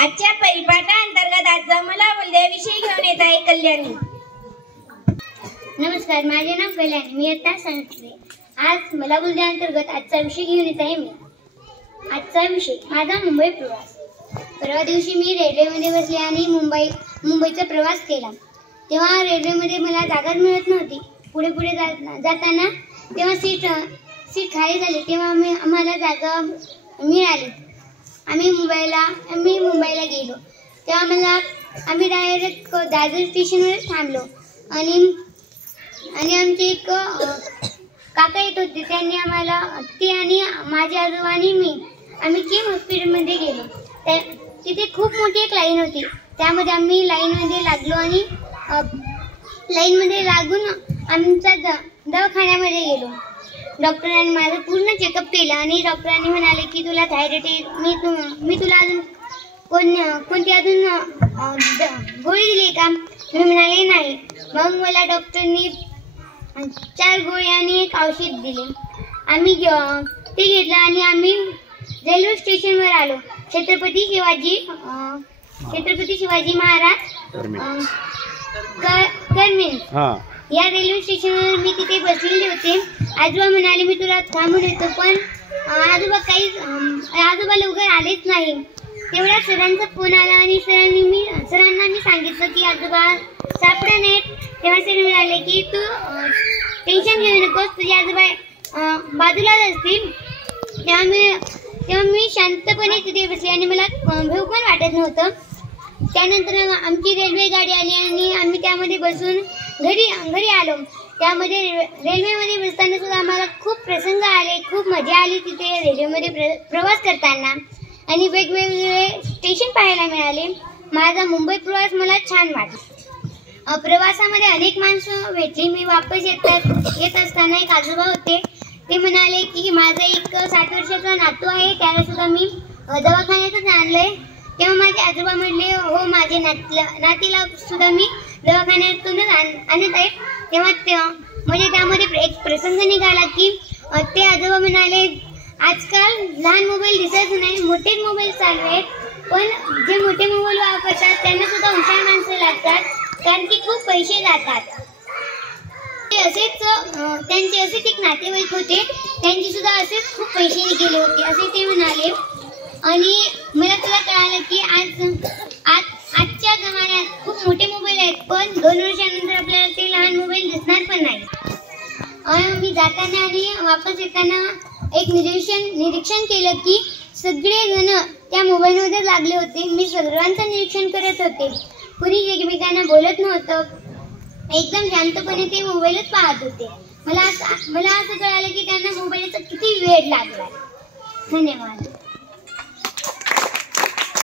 आजच्या परिपाठांतर्गत आज मला मूल्यविषयी घेऊन येत आहे कल्याणी. नमस्कार, माझे नाव कल्याणी. मी आता सांगितले. आज मला मूल्यांतर्गत आजचा विषय घेऊन येत आहे. आजचा विषय माझा मुंबई प्रवास. परवा दिवशी मी रेल्वेमध्ये बसले आणि मुंबईचा प्रवास केला. तेव्हा रेल्वेमध्ये मला जागाच मिळत नव्हती. पुढे जाताना तेव्हा सीट खाली झाली. तेव्हा आम्हाला जागा मिळाली. आम्ही मुंबईला गेलो. तेव्हा आम्ही डायरेक्ट दादर स्टेशनवर थांबलो आणि आमचे एक काका येत होते. त्यांनी आम्हाला ते आणि माझे आजोबा आणि आम्ही किम हॉस्पिटलमध्ये गेलो. तिथे खूप मोठी एक लाईन होती. त्यामध्ये आम्ही लाईनमध्ये लागलो आणि लाईनमध्ये लागून आमच्या दवाखान्यामध्ये गेलो. डॉक्टरांनी माझं पूर्ण चेकअप केलं आणि डॉक्टरांनी म्हणाले की तुला थायरॉइड आहे. मी तुला अजून कोणती अजून गोळी दिली का? मी म्हणाले नाही. मग मला डॉक्टरनी 4 गोळी आणि एक औषध दिले. आम्ही ते घेतलं आणि आम्ही रेल्वे स्टेशनवर आलो. छत्रपती शिवाजी महाराज टर्मिनस या रेल्वे स्टेशनवर मी तिथे बसलेले होते. आजोबा म्हणाले मी तुला थांबून येतो, पण आजोबा लवकर आलेच नाही. तेवढ्या सरांचा फोन आला आणि सरांना मी सांगितलं की आजोबा सापडा नाहीत. तेव्हा सर म्हणाले की तू टेन्शन घेऊ नकोस, तुझे आजोबा बाजूलाच असतील. तेव्हा मी शांतपणे तिथे बसले आणि मला भूक पण वाटत नव्हतं. त्यानंतर आमची रेल्वे गाडी आली आणि आम्ही त्यामध्ये बसून घरी आलो. त्यामध्ये रेल्वेमध्ये बसताना सुद्धा आम्हाला खूप प्रसंग आले. खूप मजा आली तिथे रेल्वेमध्ये प्रवास करताना आणि वेगवेगळे स्टेशन पाहायला मिळाले. माझा मुंबई प्रवास मला छान वाटला. प्रवासामध्ये अनेक माणसं भेटली. मी वापस येत असताना एक आजोबा होते. ते म्हणाले की माझा एक 60 वर्षाचा नातू आहे, त्याला सुद्धा मी दवाखान्यातच आणलंय. तेव्हा माझे आजोबा म्हणले हो, माझे नातीला सुद्धा मी दवाखान्यातूनच आणत आहे. तेव्हा म्हणजे त्यामध्ये एक प्रसंग निघाला की ते आजोबा म्हणाले आजकाल लहान मोबाईल दिसत नाही, मोठे मोबाईल चालू आहेत. पण जे मोठे मोबाईल वापरतात त्यांना सुद्धा हुशार माणसं लागतात, कारण की खूप पैसे जातात. त्यांचे असेच एक नातेवाईक होते, त्यांचे सुद्धा असेच खूप पैसे गेले होते असे ते म्हणाले. आणि मला तुला कळालं की आजच्या जमान्यात खूप मोठे मोबाईल आहेत, पण 2 वर्षानंतर आपल्याला ते लहान मोबाईल दिसणार पण नाही. मी जाताना आणि वापस येताना एक निरीक्षण केलं की सगळेजण त्या मोबाईलमध्ये लागले होते. मी सर्वांचं निरीक्षण करत होते. कुणी एकमेकांना बोलत नव्हतं. एकदम शांतपणे ते मोबाईलच पाहत होते. मला असं कळालं की त्यांना मोबाईलचा किती वेळ लागला. धन्यवाद.